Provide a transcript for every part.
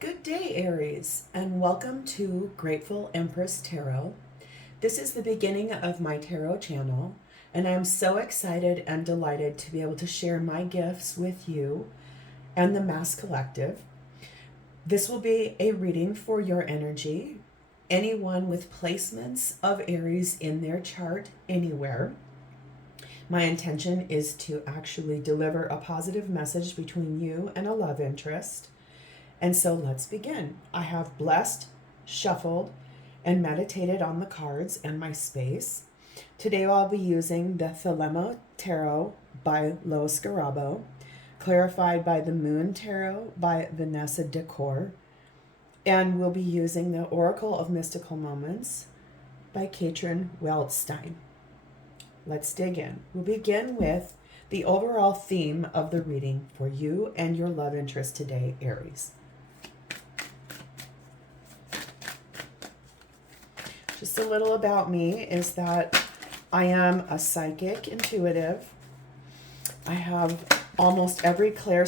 Good day, Aries, and welcome to Grateful Empress Tarot. This is the beginning of my tarot channel, and I am so excited and delighted to be able to share my gifts with you and the Mass Collective. This will be a reading for your energy, anyone with placements of Aries in their chart anywhere. My intention is to actually deliver a positive message between you and a love interest. And so let's begin. I have blessed, shuffled, and meditated on the cards and my space. Today I'll be using the Thelema Tarot by Lois Garabo, clarified by the Moon Tarot by Vanessa Decor, and we'll be using the Oracle of Mystical Moments by Katrin Waldstein. Let's dig in. We'll begin with the overall theme of the reading for you and your love interest today, Aries. Just a little about me is that I am a psychic intuitive. I have almost every clair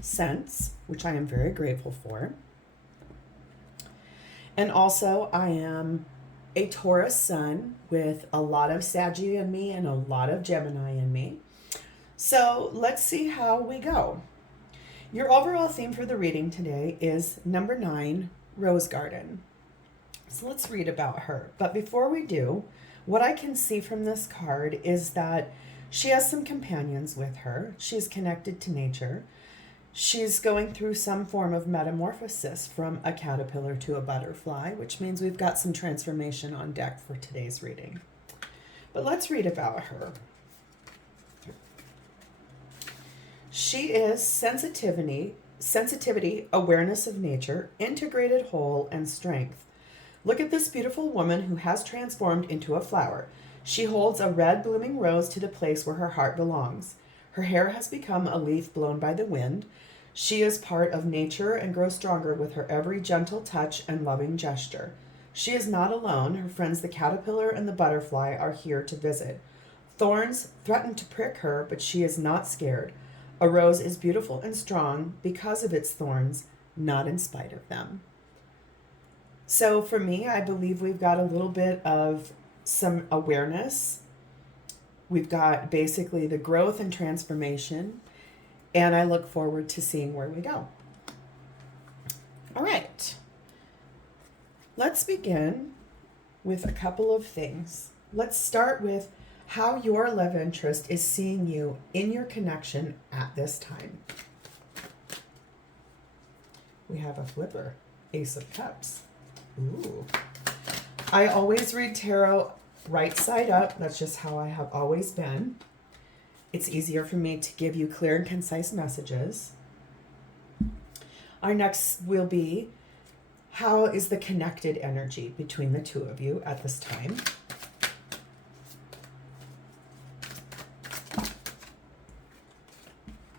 sense, which I am very grateful for. And also I am a Taurus sun with a lot of Sagittarius in me and a lot of Gemini in me. So let's see how we go. Your overall theme for the reading today is number 9, Rose Garden. So let's read about her. But before we do, what I can see from this card is that she has some companions with her. She's connected to nature. She's going through some form of metamorphosis from a caterpillar to a butterfly, which means we've got some transformation on deck for today's reading. But let's read about her. She is sensitivity, awareness of nature, integrated whole, and strength. Look at this beautiful woman who has transformed into a flower. She holds a red blooming rose to the place where her heart belongs. Her hair has become a leaf blown by the wind. She is part of nature and grows stronger with her every gentle touch and loving gesture. She is not alone. Her friends the caterpillar and the butterfly are here to visit. Thorns threaten to prick her, but she is not scared. A rose is beautiful and strong because of its thorns, not in spite of them. So for me, I believe we've got a little bit of some awareness. We've got basically the growth and transformation, and I look forward to seeing where we go. All right. Let's begin with a couple of things. Let's start with how your love interest is seeing you in your connection at this time. We have a flipper, Ace of Cups. Ooh. I always read tarot right side up. That's just how I have always been. It's easier for me to give you clear and concise messages. Our next will be, how is the connected energy between the two of you at this time?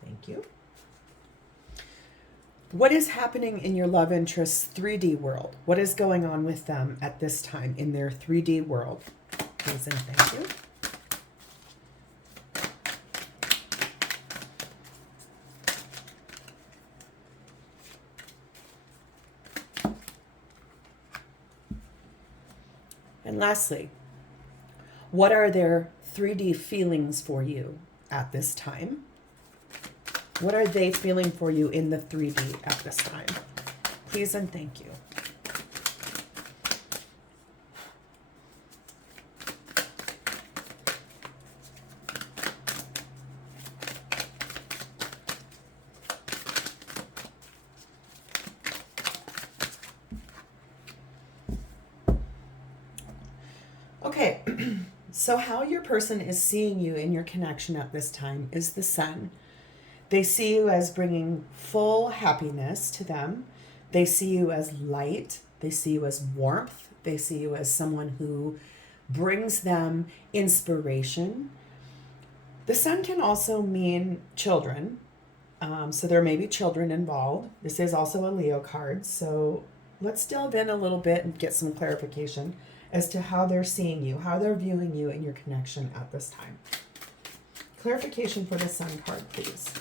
Thank you. What is happening in your love interest's 3D world? What is going on with them at this time in their 3D world? Please and thank you. And lastly, what are their 3D feelings for you at this time? What are they feeling for you in the 3D at this time? Please and thank you. Okay, so how your person is seeing you in your connection at this time is the Sun. They see you as bringing full happiness to them. They see you as light. They see you as warmth. They see you as someone who brings them inspiration. The Sun can also mean children. So there may be children involved. This is also a Leo card. So let's delve in a little bit and get some clarification as to how they're seeing you, how they're viewing you in your connection at this time. Clarification for the Sun card, please.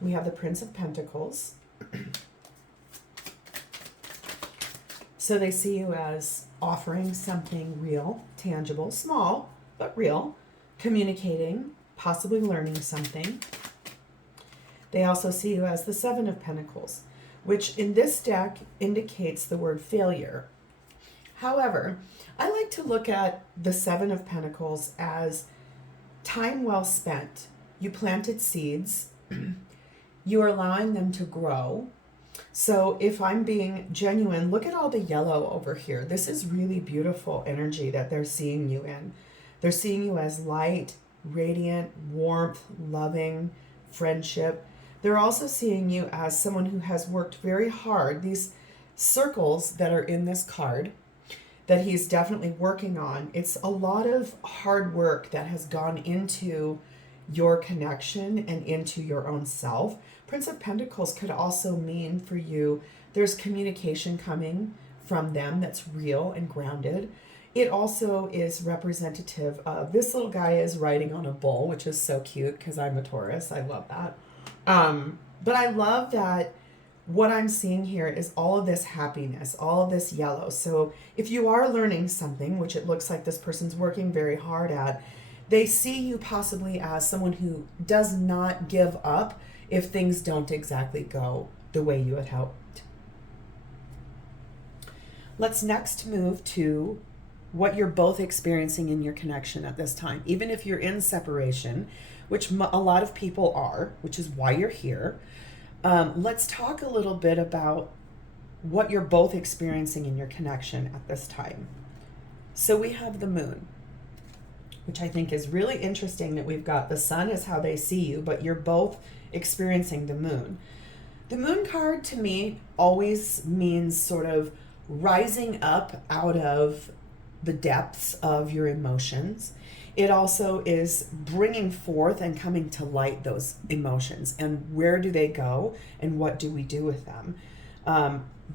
We have the Prince of Pentacles. So they see you as offering something real, tangible, small, but real, communicating, possibly learning something. They also see you as the Seven of Pentacles, which in this deck indicates the word failure. However, I like to look at the Seven of Pentacles as time well spent. You planted seeds. You are allowing them to grow. So if I'm being genuine, look at all the yellow over here. This is really beautiful energy that they're seeing you in. They're seeing you as light, radiant, warmth, loving, friendship. They're also seeing you as someone who has worked very hard. These circles that are in this card that he's definitely working on, it's a lot of hard work that has gone into your connection and into your own self. Prince of Pentacles could also mean for you, there's communication coming from them that's real and grounded. It also is representative of, this little guy is riding on a bull, which is so cute because I'm a Taurus. I love that. But I love that what I'm seeing here is all of this happiness, all of this yellow. So if you are learning something, which it looks like this person's working very hard at, they see you possibly as someone who does not give up if things don't exactly go the way you had hoped. Let's next move to what you're both experiencing in your connection at this time. Even if you're in separation, which a lot of people are, which is why you're here. Let's talk a little bit about what you're both experiencing in your connection at this time. So we have the moon, which I think is really interesting that we've got the sun is how they see you, but you're both experiencing the moon. The moon card to me always means sort of rising up out of the depths of your emotions. It also is bringing forth and coming to light those emotions. And where do they go and what do we do with them?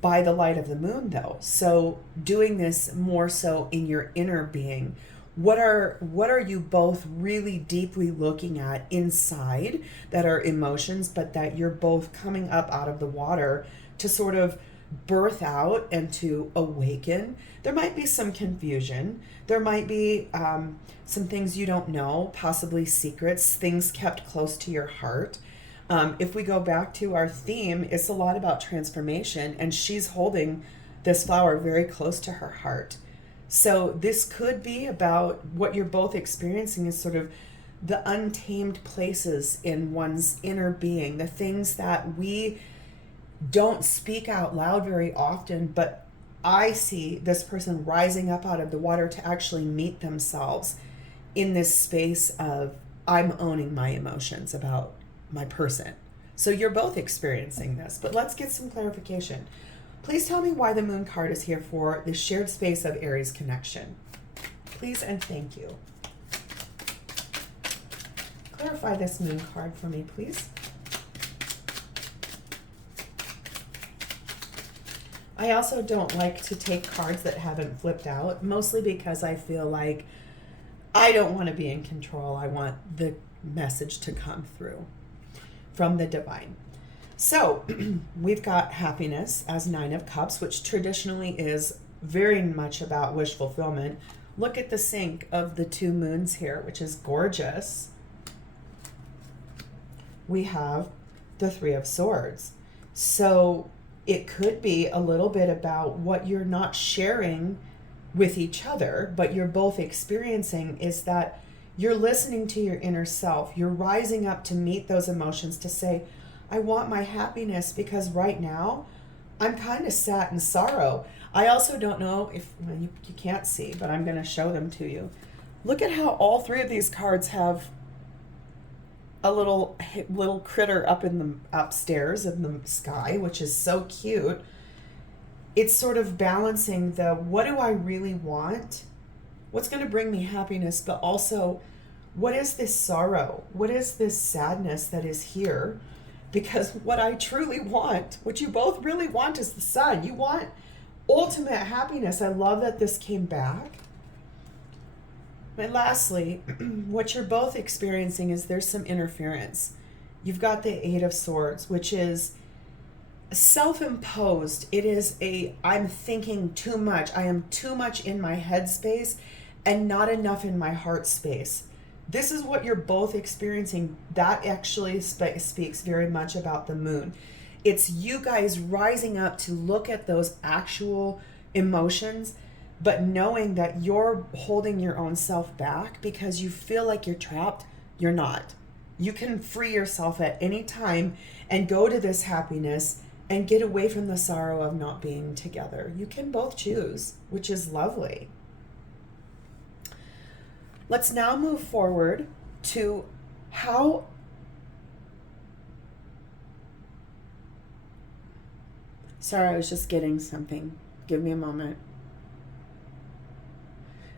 By the light of the moon, though. So doing this more so in your inner being. What are you both really deeply looking at inside that are emotions, but that you're both coming up out of the water to sort of birth out and to awaken? There might be some confusion. There might be some things you don't know, possibly secrets, things kept close to your heart. If we go back to our theme, it's a lot about transformation, and she's holding this flower very close to her heart. So this could be about what you're both experiencing is sort of the untamed places in one's inner being, the things that we don't speak out loud very often, but I see this person rising up out of the water to actually meet themselves in this space of, I'm owning my emotions about my person. So you're both experiencing this, but let's get some clarification. Please tell me why the moon card is here for the shared space of Aries connection. Please and thank you. Clarify this moon card for me, please. I also don't like to take cards that haven't flipped out, mostly because I feel like I don't want to be in control. I want the message to come through from the divine. So we've got happiness as Nine of Cups, which traditionally is very much about wish fulfillment. Look at the sync of the two moons here, which is gorgeous. We have the Three of Swords. So it could be a little bit about what you're not sharing with each other, but you're both experiencing, is that you're listening to your inner self. You're rising up to meet those emotions, to say, I want my happiness because right now I'm kind of sad in sorrow. I also don't know if, well, you can't see, but I'm going to show them to you. Look at how all three of these cards have a little critter up in the upstairs in the sky, which is so cute. It's sort of balancing the, what do I really want? What's going to bring me happiness? But also, what is this sorrow? What is this sadness that is here? Because what I truly want, what you both really want, is the sun. You want ultimate happiness. I love that this came back. And lastly, what you're both experiencing is there's some interference You've got the Eight of Swords, which is self-imposed. It is I'm thinking too much. I am too much in my head space and not enough in my heart space. This is what you're both experiencing. That actually speaks very much about the moon. It's you guys rising up to look at those actual emotions, but knowing that you're holding your own self back because you feel like you're trapped. You're not. You can free yourself at any time and go to this happiness and get away from the sorrow of not being together. You can both choose, which is lovely. Let's now move forward to how sorry, I was just getting something. Give me a moment.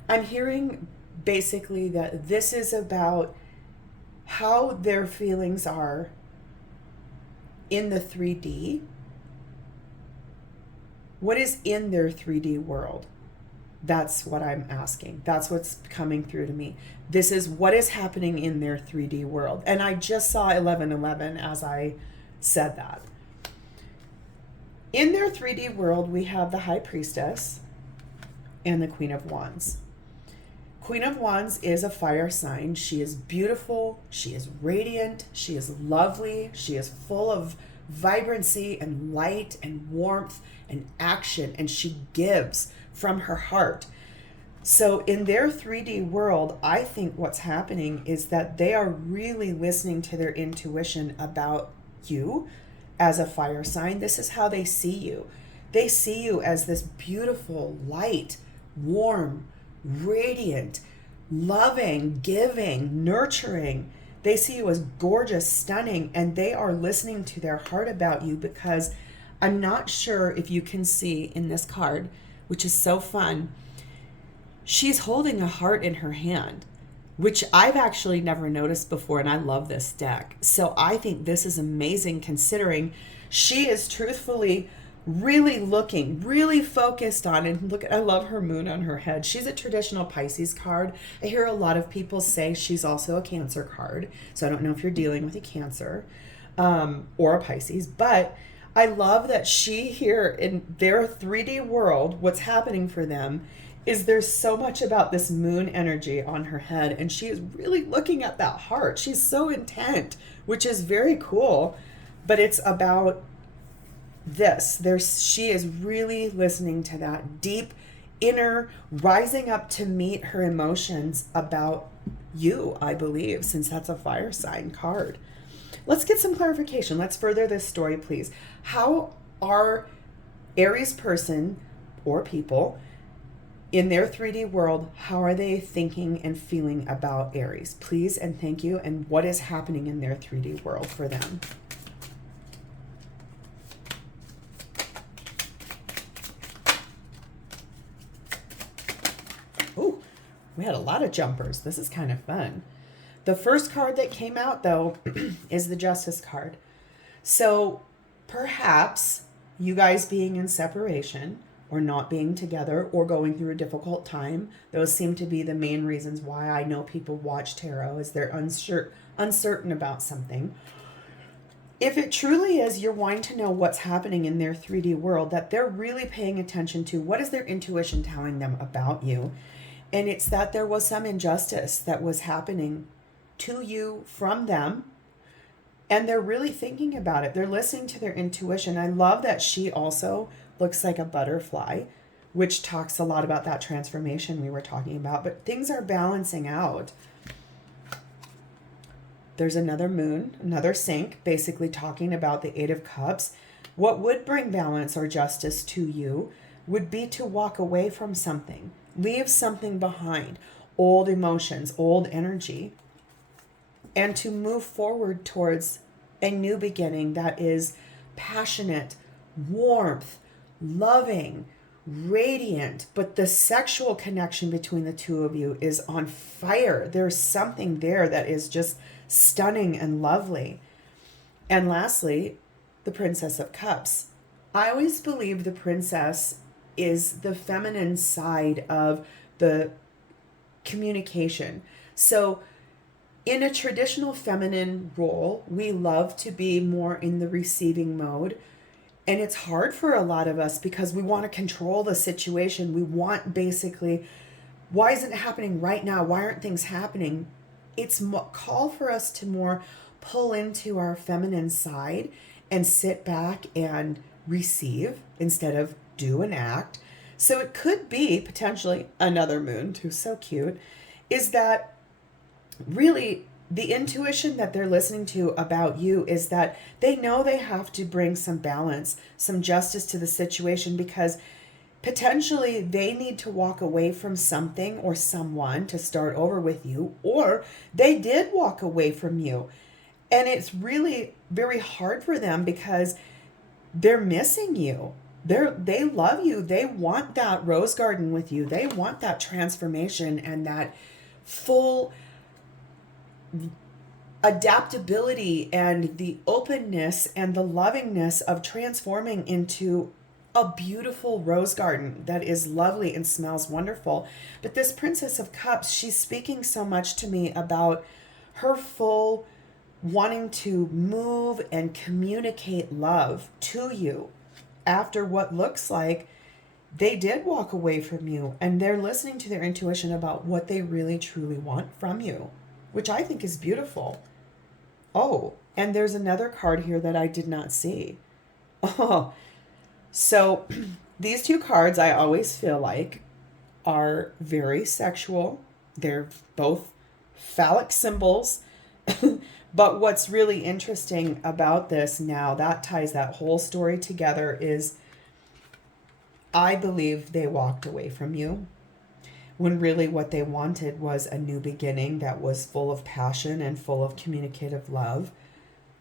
I'm hearing basically that this is about how their feelings are in the 3D. What is in their 3D world? That's what I'm asking. That's what's coming through to me. This is what is happening in their 3D world. And I just saw 1111 as I said that. In their 3D world, we have the High Priestess and the Queen of Wands. Queen of Wands is a fire sign. She is beautiful. She is radiant. She is lovely. She is full of vibrancy and light and warmth and action. And she gives from her heart. So in their 3D world, I think what's happening is that they are really listening to their intuition about you as a fire sign. This is how they see you. They see you as this beautiful, light, warm, radiant, loving, giving, nurturing. They see you as gorgeous, stunning, and they are listening to their heart about you because I'm not sure if you can see in this card, which is so fun, she's holding a heart in her hand, which I've actually never noticed before, and I love this deck. So I think this is amazing considering she is truthfully really looking, really focused on, and look, I love her moon on her head. She's a traditional Pisces card. I hear a lot of people say she's also a Cancer card. So I don't know if you're dealing with a Cancer or a Pisces, but I love that she here in their 3D world, what's happening for them is there's so much about this moon energy on her head, and she is really looking at that heart. She's so intent, which is very cool, but it's about this. She is really listening to that deep inner rising up to meet her emotions about you, I believe, since that's a fire sign card. Let's get some clarification. Let's further this story, please. How are Aries person or people in their 3D world, how are they thinking and feeling about Aries? Please and thank you. And what is happening in their 3D world for them? Ooh, we had a lot of jumpers. This is kind of fun. The first card that came out, though, is the Justice card. So perhaps you guys being in separation or not being together or going through a difficult time, those seem to be the main reasons why I know people watch tarot, is they're uncertain about something. If it truly is you're wanting to know what's happening in their 3D world, that they're really paying attention to, what is their intuition telling them about you? And it's that there was some injustice that was happening to you from them, and they're really thinking about it. They're listening to their intuition. I love that she also looks like a butterfly, which talks a lot about that transformation we were talking about, but things are balancing out. There's another moon, another sync, basically talking about the Eight of Cups. What would bring balance or justice to you would be to walk away from something, leave something behind, old emotions, old energy, and to move forward towards a new beginning that is passionate, warmth, loving, radiant, but the sexual connection between the two of you is on fire. There's something there that is just stunning and lovely. And lastly, the Princess of Cups. I always believe the princess is the feminine side of the communication. So In a traditional feminine role, we love to be more in the receiving mode. And it's hard for a lot of us because we want to control the situation. We want basically, why isn't it happening right now? Why aren't things happening? It's call for us to more pull into our feminine side and sit back and receive instead of do and act. So it could be potentially another moon, too, so cute, is that really the intuition that they're listening to about you is that they know they have to bring some balance, some justice to the situation because potentially they need to walk away from something or someone to start over with you, or they did walk away from you. And it's really very hard for them because they're missing you. They love you. They want that rose garden with you. They want that transformation and that full adaptability and the openness and the lovingness of transforming into a beautiful rose garden that is lovely and smells wonderful. But this Princess of Cups, she's speaking so much to me about her full wanting to move and communicate love to you after what looks like they did walk away from you, and they're listening to their intuition about what they really truly want from you, which I think is beautiful. Oh, and there's another card here that I did not see. Oh, so these two cards I always feel like are very sexual. They're both phallic symbols. But what's really interesting about this now, that ties that whole story together, is I believe they walked away from you when really what they wanted was a new beginning that was full of passion and full of communicative love.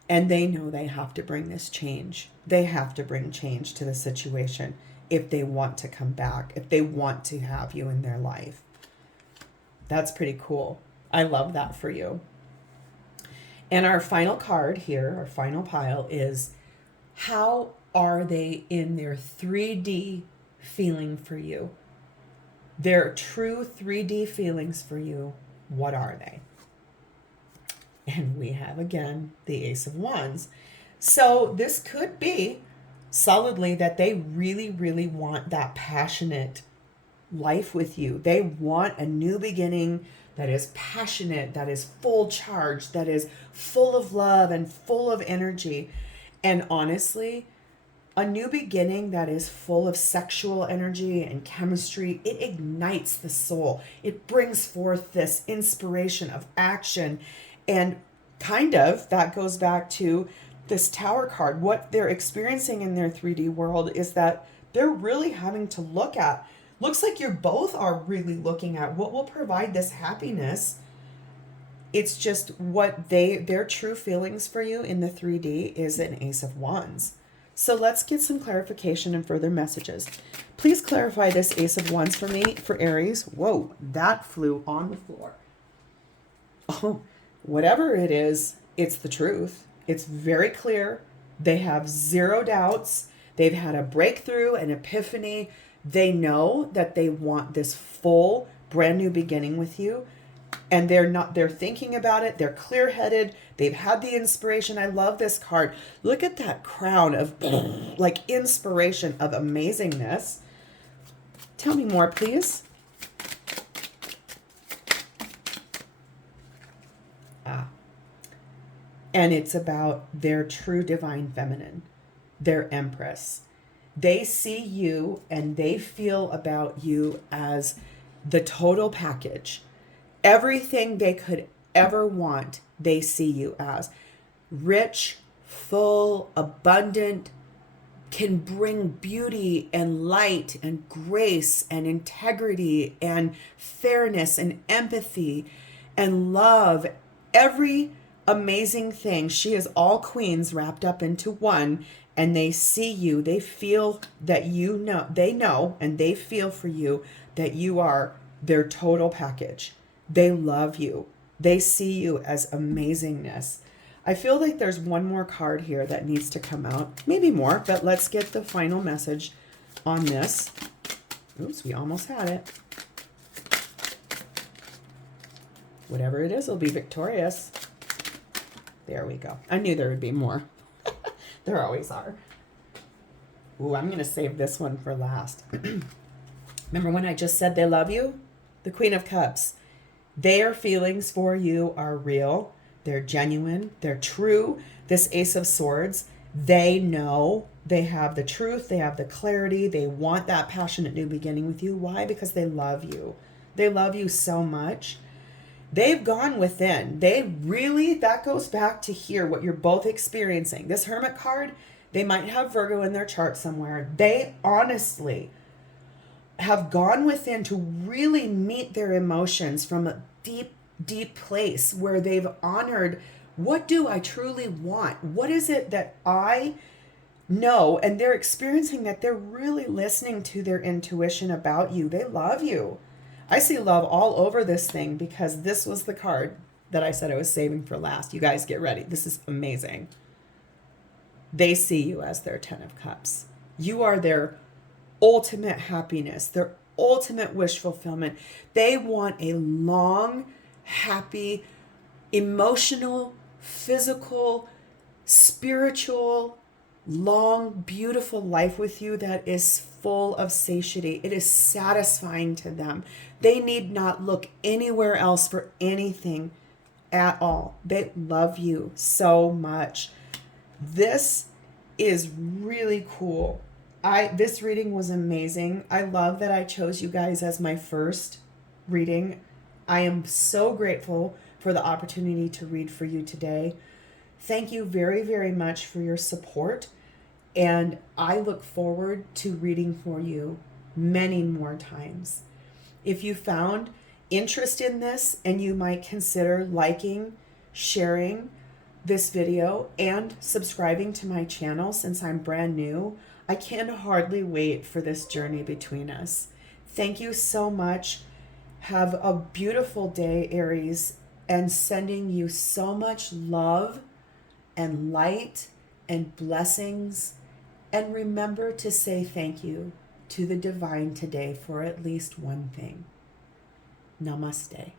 And they know they have to bring this change. They have to bring change to the situation if they want to come back, if they want to have you in their life. That's pretty cool. I love that for you. And our final card here, our final pile, is how are they in their 3D feeling for you? Their true 3D feelings for you, what are they? And we have, again, the Ace of Wands. So this could be solidly that they really, really want that passionate life with you. They want a new beginning that is passionate, that is full charge, that is full of love and full of energy. And honestly, a new beginning that is full of sexual energy and chemistry, it ignites the soul. It brings forth this inspiration of action. And kind of that goes back to this Tower card. What they're experiencing in their 3D world is that they're really having to look at, looks like you both are really looking at what will provide this happiness. It's just what their true feelings for you in the 3D is an Ace of Wands. So let's get some clarification and further messages. Please clarify this Ace of Wands for me, for Aries. Whoa, that flew on the floor. Oh, whatever it is, it's the truth. It's very clear. They have zero doubts. They've had a breakthrough, an epiphany. They know that they want this full brand new beginning with you, and they're thinking about it. They're clear-headed. They've had the inspiration. I love this card. Look at that crown of like inspiration, of amazingness. Tell me more, please. And it's about their true divine feminine, their empress. They see you and they feel about you as the total package. Everything they could ever want, they see you as. Rich, full, abundant, can bring beauty and light and grace and integrity and fairness and empathy and love. Every amazing thing. She is all queens wrapped up into one, and they see you. They feel that you know, they know, and they feel for you that you are their total package. They love you. They see you as amazingness. I feel like there's one more card here that needs to come out. Maybe more, but let's get the final message on this. Oops, we almost had it. Whatever it is will be victorious. There we go. I knew there would be more. There always are. Ooh, I'm going to save this one for last. Remember when I just said they love you? The Queen of Cups. Their feelings for you are real. They're genuine. They're true. This Ace of Swords, they know they have the truth. They have the clarity. They want that passionate new beginning with you. Why? Because they love you. They love you so much. They've gone within. That goes back to here, what you're both experiencing. This Hermit card, they might have Virgo in their chart somewhere. They honestly have gone within to really meet their emotions from a deep, deep place where they've honored, what do I truly want? What is it that I know? And they're experiencing that they're really listening to their intuition about you. They love you. I see love all over this thing because this was the card that I said I was saving for last. You guys get ready. This is amazing. They see you as their 10 of Cups. You are their ultimate happiness, their ultimate wish fulfillment. They want a long, happy, emotional, physical, spiritual, long, beautiful life with you that is full of satiety. It is satisfying to them. They need not look anywhere else for anything at all. They love you so much. This is really cool. This reading was amazing. I love that I chose you guys as my first reading. I am so grateful for the opportunity to read for you today. Thank you very, very much for your support. And I look forward to reading for you many more times. If you found interest in this and you might consider liking, sharing this video, and subscribing to my channel since I'm brand new, I can hardly wait for this journey between us. Thank you so much. Have a beautiful day, Aries, and sending you so much love and light and blessings. And remember to say thank you to the divine today for at least one thing. Namaste.